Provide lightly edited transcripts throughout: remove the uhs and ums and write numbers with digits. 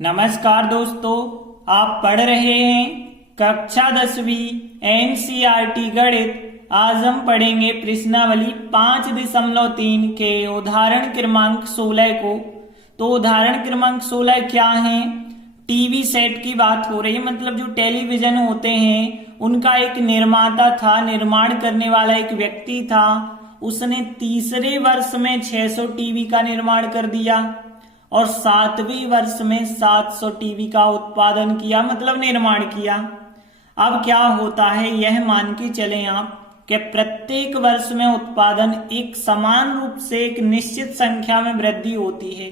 नमस्कार दोस्तों, आप पढ़ रहे हैं कक्षा 10वीं एनसीईआरटी गणित। आज हम पढ़ेंगे प्रश्नावली 5.3 के उदाहरण क्रमांक 16 को। तो उदाहरण क्रमांक 16 क्या है? टीवी सेट की बात हो रही है, मतलब जो टेलीविजन होते हैं उनका एक निर्माता था, निर्माण करने वाला एक व्यक्ति था। उसने तीसरे वर्ष में 600 टीवी का निर्माण कर दिया और 7वें वर्ष में 700 टीवी का उत्पादन किया, मतलब निर्माण किया। अब क्या होता है, यह मान के चलें आप कि प्रत्येक वर्ष में उत्पादन एक समान रूप से एक निश्चित संख्या में वृद्धि होती है।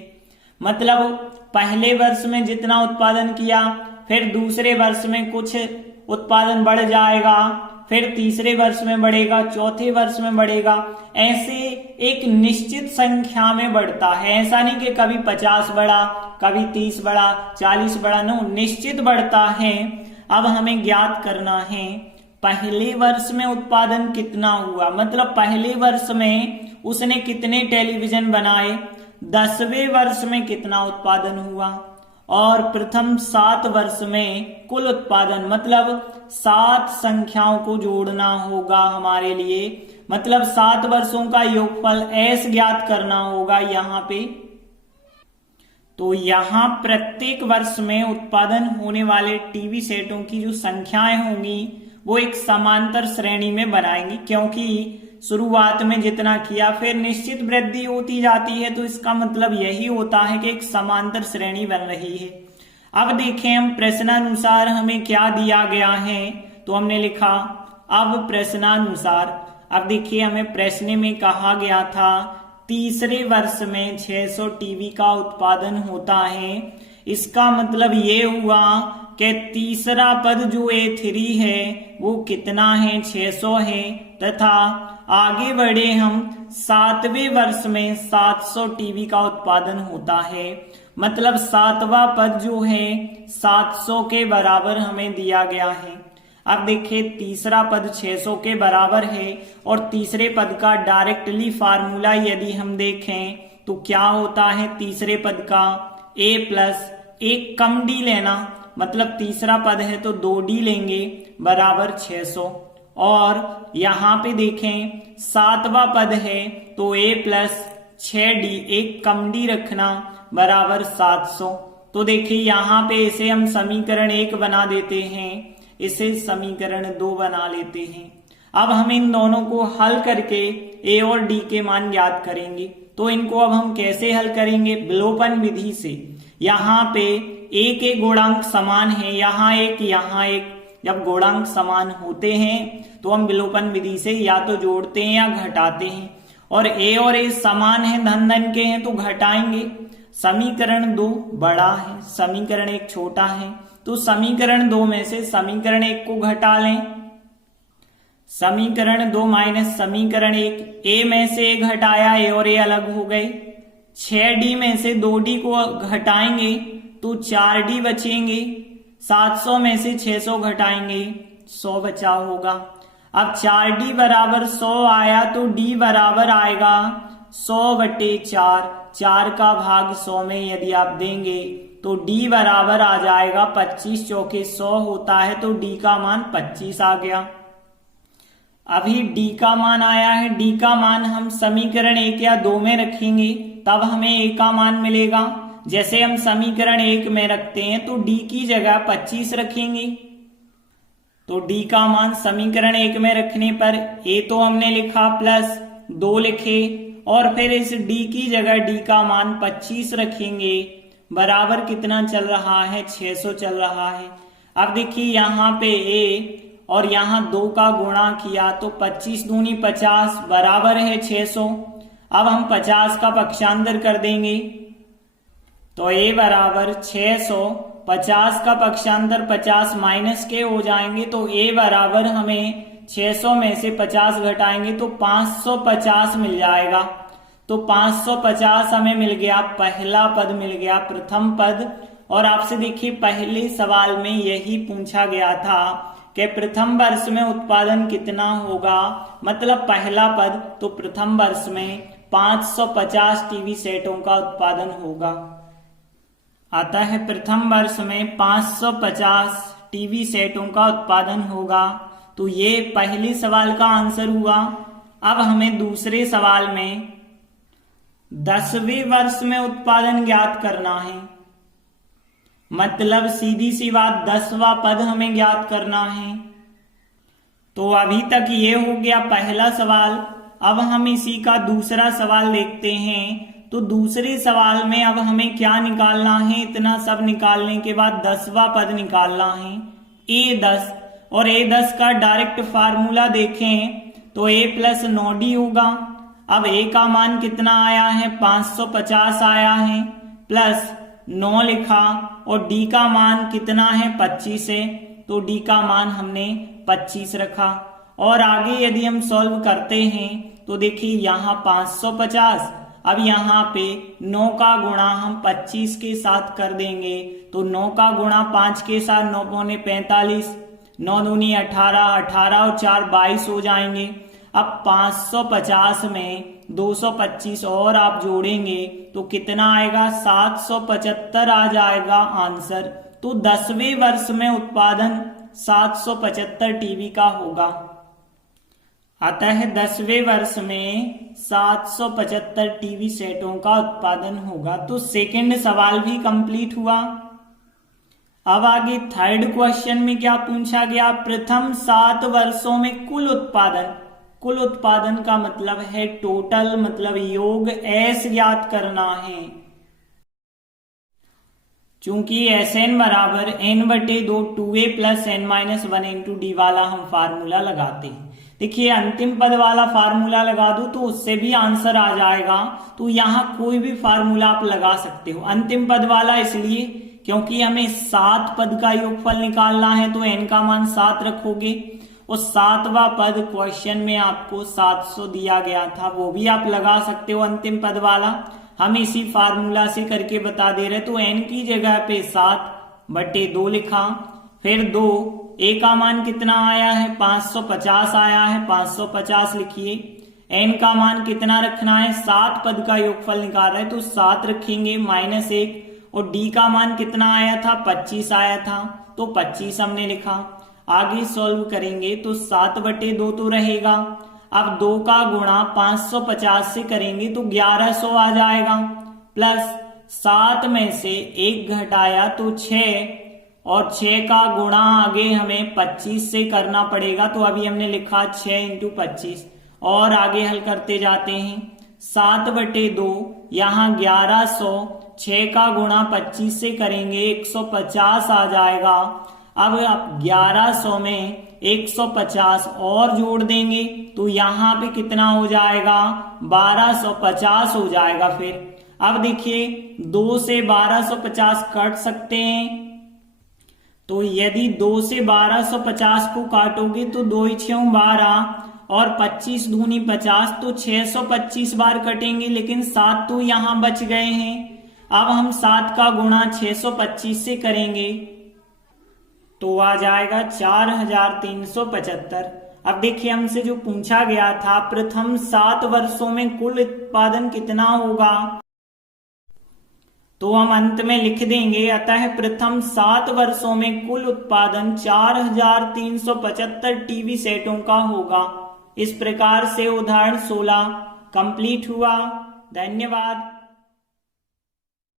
मतलब पहले वर्ष में जितना उत्पादन किया, फिर दूसरे वर्ष में कुछ उत्पादन बढ़ जाएगा, फिर तीसरे वर्ष में बढ़ेगा, चौथे वर्ष में बढ़ेगा, ऐसे एक निश्चित संख्या में बढ़ता है। ऐसा नहीं कि कभी 50 बढ़ा, कभी 30 बढ़ा, 40 बढ़ा, नो, निश्चित बढ़ता है। अब हमें ज्ञात करना है पहले वर्ष में उत्पादन कितना हुआ, मतलब पहले वर्ष में उसने कितने टेलीविजन बनाए, 10वें वर्ष में कितना उत्पादन हुआ, और प्रथम 7 वर्ष में कुल उत्पादन, मतलब 7 संख्याओं को जोड़ना होगा हमारे लिए। मतलब 7 वर्षों का योगफल S ज्ञात करना होगा यहाँ पे। तो यहाँ प्रत्येक वर्ष में उत्पादन होने वाले टीवी सेटों की जो संख्याएं होंगी वो एक समांतर श्रेणी में बनाएंगे, क्योंकि शुरुआत में जितना किया फिर निश्चित वृद्धि होती जाती है। तो इसका मतलब यही होता है कि एक समांतर श्रेणी बन रही है। अब देखें हम प्रश्नानुसार हमें क्या दिया गया है। तो हमने लिखा अब प्रश्नानुसार। अब देखिए हमें प्रश्न में कहा गया था तीसरे वर्ष में 600 टीवी का उत्पादन होता है। इसका मतलब ये हुआ कि तीसरा पद जो A3 है वो कितना है, 600 है, तथा आगे बढ़े हम 7वें वर्ष में 700 टीवी का उत्पादन होता है। मतलब 7वां पद जो है 700 के बराबर हमें दिया गया है। अब देखिए तीसरा पद 600 के बराबर है और तीसरे पद का डायरेक्टली फार्मूला यदि हम देखें तो क्या होता है, तीसरे पद का A प्लस एक कम D लेना, मतलब तीसरा पद है तो 2D लेंगे बराबर 600। और यहाँ पे देखें 7वां पद है तो A प्लस 6D एक कम D रखना बराबर 700। तो देखिए यहाँ पे इसे हम समीकरण 1 बना देते हैं, इसे समीकरण 2 बना लेते हैं। अब हम इन दोनों को हल करके A और D के मान ज्ञात करेंगे। तो इनको अब हम कैसे हल करेंगे, विलोपन विधि से। यहाँ पे A के गुणांक समान है, यहाँ एक। जब गुणांक समान होते हैं तो हम विलोपन विधि से या तो जोड़ते हैं या घटाते हैं। और A और A समान है, धन धन के हैं, तो घटाएंगे। समीकरण 2 बड़ा है, समीकरण 1 छोटा है, तो समीकरण 2 में से समीकरण 1 को घटा लें। समीकरण 2 माइनस समीकरण 1, A में से A घटाया, A और A अलग हो गए। 6D में से 2D को घटाएंगे तो 4D बचेंगे। 700 में से 600 घटाएंगे, 100 बचा होगा। अब 4D बराबर 100 आया तो D बराबर आएगा 100/4। 4 का भाग 100 में यदि आप देंगे तो D बराबर आ जाएगा 25 चौके 100 होता है, तो D का मान 25 आ गया। अभी D का मान आया है, D का मान हम समीकरण 1 या 2 में रखेंगे तब हमें A का मान मिलेगा। जैसे हम समीकरण 1 में रखते हैं तो D की जगह 25 रखेंगे, तो D का मान समीकरण 1 में रखने पर A तो हमने लिखा प्लस 2 लिखे, और फिर इस D की जगह D का मान 25 रखेंगे बराबर कितना चल रहा है, 600 चल रहा है। अब देखिए यहाँ पे A और यहाँ 2 का गुणा किया तो 25 दूनी 50 बराबर है 600। अब हम 50 का पक्षांतर कर देंगे तो A बराबर 600, 50 का पक्षांतर 50 माइनस के हो जाएंगे, तो A बराबर हमें 600 में से 50 घटाएंगे तो 550 मिल जाएगा। तो 550 हमें मिल गया, पहला पद मिल गया, प्रथम पद। और आपसे देखिए पहले सवाल में यही पूछा गया था कि प्रथम वर्ष में उत्पादन कितना होगा, मतलब पहला पद, तो प्रथम वर्ष में 550 टीवी सेटों का उत्पादन होगा। आता है प्रथम वर्ष में 550 टीवी सेटों का उत्पादन होगा। तो ये पहले सवाल का आंसर हुआ। अब हमें दूसरे सवाल में 10वें वर्ष में उत्पादन ज्ञात करना है। मतलब सीधी सी बात 10वां पद हमें ज्ञात करना है। तो अभी तक ये हो गया पहला सवाल। अब हम इसी का दूसरा सवाल देखते हैं। तो दूसरे सवाल में अब हमें क्या निकालना है? इतना सब निकालने के बाद 10वां पद निकालना है, A10। और A10 का डायरेक्ट फार्मूला देखें तो A प्लस 9D होगा। अब A का मान कितना आया है? 550 आया है, प्लस 9 लिखा, और D का मान कितना है? 25 है, तो D का मान हमने 25 रखा। और आगे यदि हम सॉल्व करते हैं तो देखिए यहाँ 550, अब यहाँ पे 9 का गुणा हम 25 के साथ कर देंगे। तो 9 का गुणा 5 के साथ 9 पौने 45, 9 दूनी 18, 18 और 4 22 हो जाएंगे। अब 550 में 225 और आप जोड़ेंगे तो कितना आएगा? 775 आ जाएगा आंसर। तो 10वें वर्ष में उत्पादन 775 टीवी का होगा। अतः 10वें वर्ष में 775 टीवी सेटों का उत्पादन होगा। तो सेकंड सवाल भी कंप्लीट हुआ। अब आगे थर्ड क्वेश्चन में क्या पूछा गया? प्रथम 7 वर्षों में कुल उत्पादन। कुल उत्पादन का मतलब है टोटल, मतलब योग एस ज्ञात करना है। चूंकि Sn बराबर n/2 2a plus n-1 into D वाला हम फार्मूला लगाते हैं। देखिए अंतिम पद वाला फार्मूला लगा दो तो उससे भी आंसर आ जाएगा। तो यहाँ कोई भी फार्मूला आप लगा सकते हो। अंतिम पद वाला इसलिए क्योंकि हमें 7 पद का योगफल निकालना है, तो n का मान 7 रखोगे। और 7वां पद क्वेश्चन में आपको 700 दिया गया था, वो भी आप लगा सकते हो अंतिम पद वाला। हम इसी फार्मूला से करके बता दे रहे। तो n की जगह पे 7/2 लिखा, फिर 2, a का मान कितना आया है? 550 आया है, 550 लिखिए। n का मान कितना रखना है? 7 पद का योगफल निकाल रहे हैं तो 7 रखेंगे, -1। और d का मान कितना आया था? 25 आया था, तो 25 हमने लिखा। आगे सॉल्व करेंगे तो 7/2 तो रहेगा। अब 2 का गुणा 550 से करेंगे तो 1100 आ जाएगा, प्लस 7 में से 1 घटाया तो 6, और 6 का गुणा आगे हमें 25 से करना पड़ेगा। तो अभी हमने लिखा 6 × 25, और आगे हल करते जाते हैं। 7/2 यहाँ 1100, 6 का गुणा 25 से करेंगे 150 आ जाएगा। अब आप 1100 में 150 और जोड़ देंगे तो यहाँ पे कितना हो जाएगा? 1250 हो जाएगा। फिर अब देखिए 2 से 1250 काट सकते हैं। तो यदि 2 से 1250 को काटोगे तो 2 × 6 12, और 25 दूनी 50, तो 625 बार कटेंगे, लेकिन 7 तो यहाँ बच गए हैं। अब हम 7 का गुणा 625 से करेंगे तो आ जाएगा 4375। अब देखिए हमसे जो पूछा गया था प्रथम 7 वर्षों में कुल उत्पादन कितना होगा, तो हम अंत में लिख देंगे। अतः प्रथम 7 वर्षों में कुल उत्पादन 4375 टीवी सेटों का होगा। इस प्रकार से उदाहरण 16 कंप्लीट हुआ। धन्यवाद।